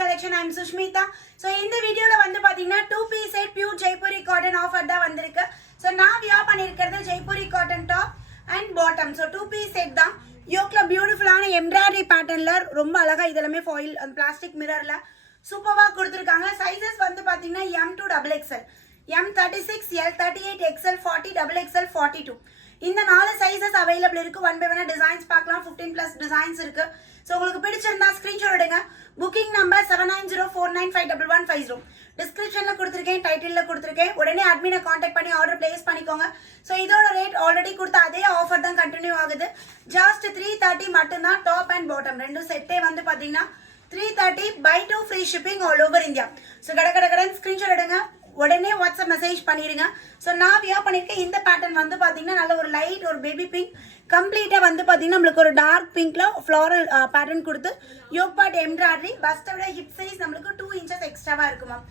collection. I am Sushmita. So in the video la vandu pathina 2-piece set pure Jaipuri cotton offer da vandirukku. So na wear pannirukkiradhu Jaipuri cotton top and bottom. So 2-piece set da yoke la beautiful ana embroidery pattern la romba alaga idellame foil and plastic mirror la super va kuduthirukanga. Sizes vandu pathina M to XXL, M36, L38, XL 40, XXL 42. இந்த நாலு sizes available இருக்கு. One by ஒன்னா designs பார்க்கலாம். 15+ designs இருக்கு. So உங்களுக்கு பிடிச்சிருந்தா screenshot எடுங்க. Booking number 7904951150. டிஸ்கிரிப்ஷன்ல கொடுத்துருக்கேன், டைட்டில்ல கொடுத்துருக்கேன். உடனே அட்மினை காண்டாக்ட் பண்ணி ஆர்டர் பிளேஸ் பண்ணிக்கோங்க. ஸோ இதோட ரேட் ஆல்ரெடி கொடுத்த அதே ஆஃபர் தான் கண்டினியூ ஆகுது. ஜஸ்ட் 330 மட்டும்தான். டாப் அண்ட் பாட்டம் ரெண்டும் செட்டே வந்து பார்த்தீங்கன்னா 330 by 2 free shipping all over India. So கடகடன் ஸ்கிரீன்ஷாட் எடுங்க. உடனே வாட்ஸ்அப் மெசேஜ் பண்ணிடுங்க. ஸோ நான் வியர் பண்ணியிருக்கேன். இந்த பேட்டர்ன் வந்து பார்த்தீங்கன்னா நல்ல ஒரு லைட் ஒரு பேபி பிங்க் கம்ப்ளீட்டாக வந்து பார்த்தீங்கன்னா நம்மளுக்கு ஒரு டார்க் பிங்க்ல ஃப்ளாரல் பேட்டர்ன் கொடுத்து யோக் பார்ட் எம்ப்ராய்டரி பஸ்ட்டை விட ஹிப் சைஸ் நம்மளுக்கு 2 inches எக்ஸ்ட்ராவாக இருக்கும் மேம்.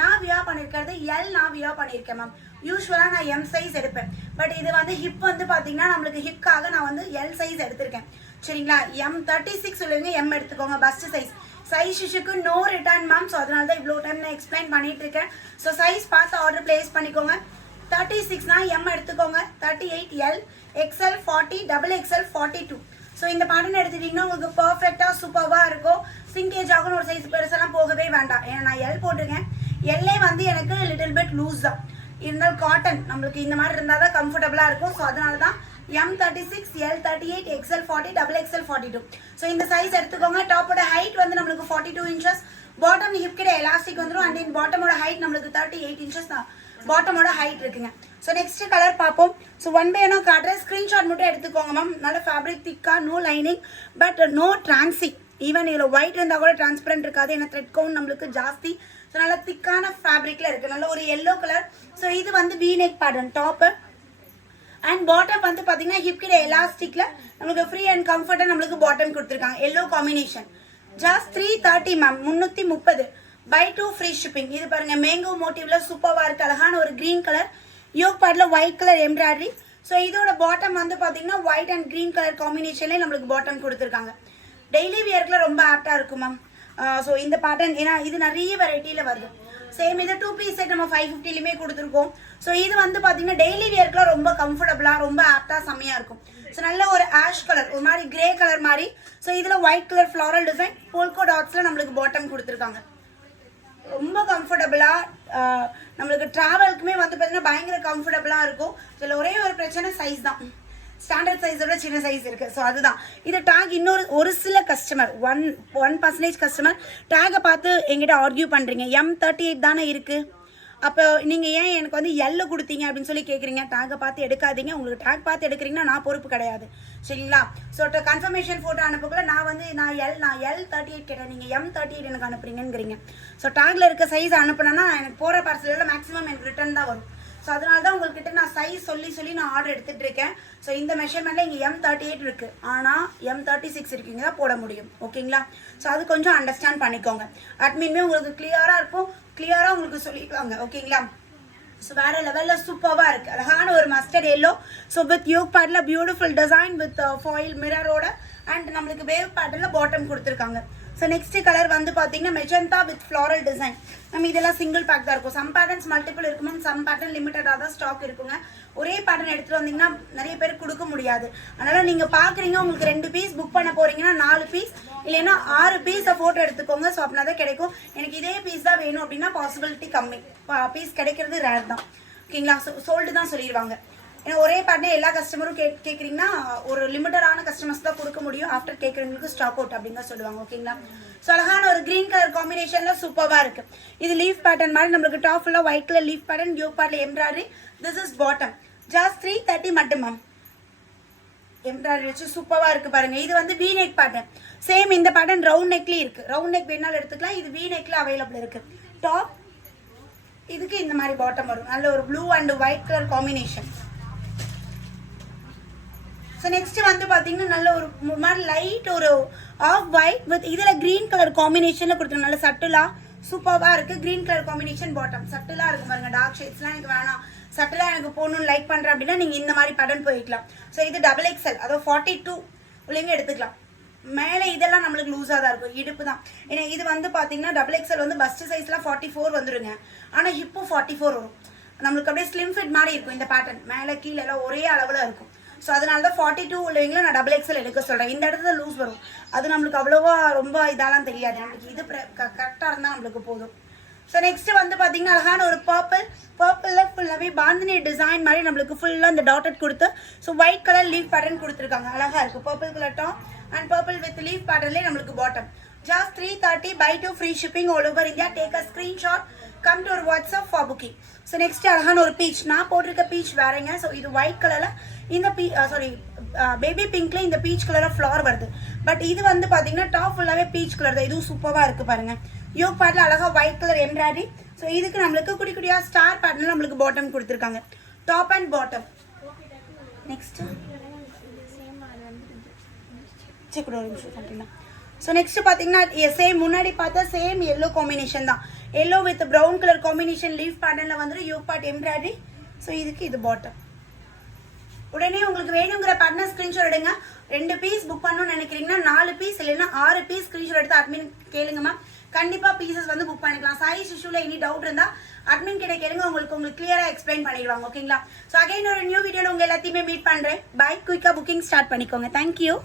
நான் வியர் பண்ணியிருக்கிறது எல் நான் வியர் பண்ணியிருக்கேன் மேம். யூஸ்வலாக நான் எம் சைஸ் எடுப்பேன். பட் இது வந்து ஹிப் வந்து பார்த்தீங்கன்னா நம்மளுக்கு ஹிப்காக நான் வந்து எல் சைஸ் எடுத்திருக்கேன். சரிங்களா? M36 சொல்லுவீங்க, எம் எடுத்துக்கோங்க பஸ்ட் சைஸ். சைஸ் இஷ்யூக்கு நோ ரிட்டர்ன் மேம். ஸோ அதனால தான் இவ்வளோ டைம் நான் எக்ஸ்பிளைன் பண்ணிட்டு இருக்கேன். ஸோ சைஸ் பார்த்து ஆர்டர் பிளேஸ் பண்ணிக்கோங்க. 36னா எம் எடுத்துக்கோங்க, 38 எல், XL 40, XXL 42. ஸோ இந்த பேட்டர்ன் எடுத்துட்டீங்கன்னா உங்களுக்கு பர்ஃபெக்டாக சூப்பராக இருக்கும். சிங்கேஜ் ஆகும்னு ஒரு சைஸ் பெருசெல்லாம் போகவே வேண்டாம். ஏன்னா நான் எல் போட்டிருக்கேன். எல்லே வந்து எனக்கு லிட்டில் பிட் லூஸ் தான் இருந்தாலும் காட்டன் நம்மளுக்கு இந்த மாதிரி இருந்தால் தான் கம்ஃபர்டபுளாக இருக்கும். ஸோ அதனால தான் M36, L38, XL 40, XXL 42. So இந்த சைஸ் எடுத்துக்கோங்க. டாப்போட ஹைட் வந்து நம்மளுக்கு 42 inches. பாட்டம் ஹிப் கிட்ட எலாஸ்டிக் வந்துடும். அண்ட் தென் பாட்டமோட ஹைட் நம்மளுக்கு 38 inches தான் பாட்டமோட ஹைட் இருக்குங்க. ஸோ நெக்ஸ்ட் கலர் பார்ப்போம். ஸோ ஒன் பை ஒன்னா காட்டுறேன். ஸ்க்ரீன்ஷாட் மட்டும் எடுத்துக்கோங்க மேம். நல்ல ஃபேப்ரிக் திக்கா, நோ லைனிங் பட் நோ டிரான்சி. ஈவன் இதில் ஒயிட் இருந்தால் கூட டிரான்ஸ்பரண்ட் இருக்காது. ஏன்னா த்ரெட் கவுண்ட் நம்மளுக்கு ஜாஸ்தி. ஸோ நல்ல திக்கான ஃபேப்ரிக்ல இருக்கு. நல்ல ஒரு எல்லோ கலர். ஸோ இது வந்து we neck pattern top and bottom வந்து பார்த்தீங்கன்னா ஹிப் கிட்ட எலாஸ்டிக்ல நம்மளுக்கு ஃப்ரீ அண்ட் கம்ஃபர்ட்டாக நம்மளுக்கு பாட்டம் கொடுத்துருக்காங்க. Yellow combination. Just 330 ma'am. 330 by 2 free shipping. இது பாருங்க மேங்கோ மோட்டிவ்ல சூப்பராக இருக்கு. அழகான ஒரு கிரீன் கலர் யோக் பார்ட்ல ஒயிட் கலர் எம்ப்ராய்டரி. ஸோ இதோட பாட்டம் வந்து பார்த்தீங்கன்னா ஒயிட் அண்ட் கிரீன் கலர் காம்பினேஷன்லேயே நம்மளுக்கு பாட்டம் கொடுத்துருக்காங்க. டெய்லி வியர்க்குள்ள ரொம்ப ஆப்டாக இருக்கும் மேம். ஸோ இந்த பேட்டர்ன் ஏன்னா இது நிறைய வெரைட்டியில் வருது. சேம் இது 2-piece செட் நம்ம 550லுமே கொடுத்துருக்கோம். ஸோ இது வந்து பார்த்தீங்கன்னா டெய்லி வியர்க்குலாம் ரொம்ப கம்ஃபர்டபுளாக ரொம்ப ஆப்டாக செம்மையாக இருக்கும். ஸோ நல்ல ஒரு ஆஷ் கலர் ஒரு மாதிரி கிரே கலர் மாதிரி. ஸோ இதில் ஒயிட் கலர் ஃப்ளாரல் டிசைன் போல்கோ டாட்ஸில் நம்மளுக்கு பாட்டம் கொடுத்துருக்காங்க. ரொம்ப கம்ஃபர்டபுளாக நம்மளுக்கு ட்ராவலுக்குமே வந்து பார்த்தீங்கன்னா பயங்கர கம்ஃபர்டபுளாக இருக்கும். இதில் ஒரே ஒரு பிரச்சனை சைஸ் தான். ஸ்டாண்டர்ட் சைஸோட சின்ன சைஸ் இருக்கு. ஸோ அதுதான் இது டேக். ஒரு சில கஸ்டமர் 1% கஸ்டமர் டேகை பார்த்து எங்கிட்ட ஆர்கியூ பண்ணுறீங்க. M38 தானே இருக்கு, அப்போ நீங்கள் ஏன் எனக்கு வந்து எல்லு கொடுத்தீங்க அப்படின்னு சொல்லி கேட்குறீங்க. டேகை பார்த்து எடுக்காதீங்க. உங்களுக்கு டேக் பார்த்து எடுக்கிறீங்கன்னா நான் பொறுப்பு கிடையாது. சரிங்களா? ஸோ கன்ஃபர்மேஷன் ஃபோட்டோ அனுப்பக்குள்ள நான் L38 கேட்டேன், நீங்கள் M38 எனக்கு அனுப்புறீங்கிறீங்க. ஸோ டேக்ல இருக்க சைஸ் அனுப்புனேன்னா எனக்கு போகிற பார்சலில் மேக்ஸிமம் எனக்கு ரிட்டர்ன் தான் வரும். ஸோ அதனால தான் உங்கள்கிட்ட நான் சைஸ் சொல்லி நான் ஆர்டர் எடுத்துகிட்டு இருக்கேன். ஸோ இந்த மெஷர்மெண்ட்டில் இங்கே M38 இருக்குது, ஆனால் M36 இருக்கீங்க தான் போட முடியும். ஓகேங்களா? ஸோ அது கொஞ்சம் அண்டர்ஸ்டாண்ட் பண்ணிக்கோங்க. அட்மின்மே உங்களுக்கு கிளியராக இருக்கும். கிளியராக உங்களுக்கு சொல்லிடுவாங்க. ஓகேங்களா? ஸோ வேறு லெவலில் சூப்பராக இருக்குது. அழகான ஒரு mustard yellow. So with yoke பேட்டில் பியூட்டிஃபுல் டிசைன் வித் ஃபாயில் மிரரோட அண்ட் நம்மளுக்கு வேவ் பேட்டர்னில் பாட்டம் கொடுத்துருக்காங்க. ஸோ நெக்ஸ்ட் கலர் வந்து பார்த்தீங்கன்னா மெஜந்தா வித் ஃப்ளாரல் டிசைன். நம்ம இதெல்லாம் சிங்கிள் பேக் தான் இருக்கும். சம் பேட்டர்ன்ஸ் மல்டிபிள் இருக்குமே, சம் பேட்டர்ன் லிமிட்டடாக தான் ஸ்டாக் இருக்குங்க. ஒரே பேட்டர்ன் எடுத்துகிட்டு வந்தீங்கன்னா நிறைய பேர் கொடுக்க முடியாது. அதனால் நீங்கள் பார்க்குறீங்க உங்களுக்கு 2 பீஸ் புக் பண்ண போகிறீங்கன்னா 4 பீஸ் இல்லைன்னா 6 பீஸை ஃபோட்டோ எடுத்துக்கோங்க. ஸோ அப்படின்னா தான் கிடைக்கும். எனக்கு இதே பீஸ் தான் வேணும் அப்படின்னா பாசிபிலிட்டி கம்மி. பீஸ் கிடைக்கிறது ரேர் தான். ஓகேங்களா? சோல்டு தான் சொல்லிடுவாங்க. ஏன்னா ஒரே பேட்டர்னே எல்லா கஸ்டமரும் கேட்குறீங்கன்னா ஒரு லிமிட்டடான கஸ்டமர்ஸ் தான் கொடுக்க முடியும். ஆஃப்டர் கேட்குறவங்களுக்கு ஸ்டாக் அவுட் அப்படின்னு தான் சொல்லுவாங்க. ஓகேங்களா? ஸோ அழகான ஒரு கிரீன் கலர் காம்பினேஷனில் சூப்பராக இருக்குது. இது லீஃப் பேட்டர்ன் மாதிரி நம்மளுக்கு டாப் ஃபுல்லாக white colour leaf pattern yoke பார்ட்ல embroidery. This is bottom. Just 330 மட்டும் மேம். எம்ப்ராய்டரி வச்சு சூப்பராக இருக்குது பாருங்க. இது வந்து வி நெக் பேட்டர்ன். சேம் இந்த பேட்டர்ன் ரவுண்ட் நெக்லேயும் இருக்குது. ரவுண்ட் நெக் வேணாலும் எடுத்துக்கலாம். இது வி நெக்ல அவைலபிள் இருக்குது. டாப் இதுக்கு இந்த மாதிரி பாட்டம் வரும். நல்ல ஒரு blue and white colour combination. So next வந்து பார்த்தீங்கன்னா நல்ல ஒரு மாதிரி லைட் ஒரு ஆஃப் ஒயிட் வித் இதில் க்ரீன் கலர் காம்பினேஷனில் கொடுத்துருங்க. நல்ல சட்டிலாக சூப்பராக இருக்குது. க்ரீன் கலர் காம்பினேஷன் பாட்டம் சட்டிலாக இருக்கும் பாருங்க. டார்க் ஷேட்ஸ்லாம் எனக்கு வேணாம், சட்டிலாக எனக்கு போகணும்னு லைக் பண்ணுறேன் அப்படின்னா நீங்கள் இந்த மாதிரி பேட்டர்ன் போய்க்கலாம். ஸோ இது XXL, அதாவது 42 உள்ளேங்க எடுத்துக்கலாம். மேலே இதெல்லாம் நம்மளுக்கு லூஸாக தான் இருக்கும், இடுப்பு தான். ஏன்னா இது வந்து பார்த்தீங்கன்னா டபுள் எக்ஸல் வந்து பஸ்ட் சைஸ்லாம் 44 வந்துருங்க, ஆனால் ஹிப்பும் 44 வரும். நம்மளுக்கு அப்படியே ஸ்லிம் ஃபிட் மாதிரி இருக்கும் இந்த பேட்டர்ன், மேலே கீழே எல்லாம் ஒரே அளவில் இருக்கும். ஸோ அதனால தான் 42 உள்ளவங்கள நான் டபுள் எக்ஸல் எடுக்க சொல்கிறேன். இந்த இடத்துல லூஸ் வரும், அது நம்மளுக்கு அவ்வளோவா ரொம்ப இதெல்லாம் தெரியாது, நம்மளுக்கு இது கரெக்டாக இருந்தால் நம்மளுக்கு போதும். ஸோ நெக்ஸ்ட் வந்து பார்த்தீங்கன்னா அழகான ஒரு பர்பிளில் ஃபுல்லாகவே பாந்தினி டிசைன் மாதிரி நம்மளுக்கு ஃபுல்லாக இந்த டாட்டட் கொடுத்து so white colour leaf pattern கொடுத்துருக்காங்க, அழகாக இருக்குது. Purple colour top and purple with leaf பேட்டர்ன்லேயே நம்மளுக்கு bottom. Just 330 buy 2 free shipping all over India. Take a screenshot, come to our WhatsApp for booking. So next அழகான ஒரு beach, நான் போட்டிருக்க beach வேறங்க. ஸோ இது ஒயிட் கலரில் இந்த பேபி பிங்க்ல இந்த பீச் கலரில் ஃப்ளவர் வருது. பட் இது வந்து பார்த்தீங்கன்னா டாப் ஃபுல்லாகவே பீச் கலர் தான், இதுவும் சூப்பராக இருக்குது பாருங்கள். யோக் பார்ட்டில் அழகாக ஒயிட் கலர் எம்ப்ராய்டரி. ஸோ இதுக்கு நம்மளுக்கு குடி குடியாக ஸ்டார் பேட்டர்னில் நம்மளுக்கு பாட்டம் கொடுத்துருக்காங்க, top and bottom. Next check ஒரு நிமிஷம் கண்டிப்பாக. ஸோ நெக்ஸ்ட் பார்த்தீங்கன்னா சேம் முன்னாடி பார்த்தா சேம் எல்லோ காம்பினேஷன் தான், yellow with brown colour combination leaf பேட்டர்னில் வந்துடும், யோக் பார்ட் எம்ப்ராய்டரி. ஸோ இதுக்கு இது பாட்டம். உடனே உங்களுக்கு வேணுங்கிற பேட்டர்னை ஸ்க்ரீன்ஷாட் எடுங்க. 2 பீஸ் புக் பண்ணணும்னு நினைக்கிறீங்கன்னா 4 பீஸ் இல்லைன்னா 6 பீஸ் ஸ்க்ரீன்ஷாட் எடுத்து அட்மின் கேளுங்க மேம், கண்டிப்பாக பீசஸ் வந்து புக் பண்ணிக்கலாம். சைஸ் இஷ்யூவில் எனி டவுட் இருந்தால் அட்மின் கிட்ட கேளுங்க, உங்களுக்கு கிளியராக எக்ஸ்பிளைன் பண்ணிடுவாங்க. ஓகேங்களா? ஸோ அகைன் ஒரு நியூ வீடியோவில் உங்கள் எல்லாத்தையுமே மீட் பண்ணுறேன். பை, குயிக்காக புக்கிங் ஸ்டார்ட் பண்ணிக்கோங்க. தேங்க்யூ.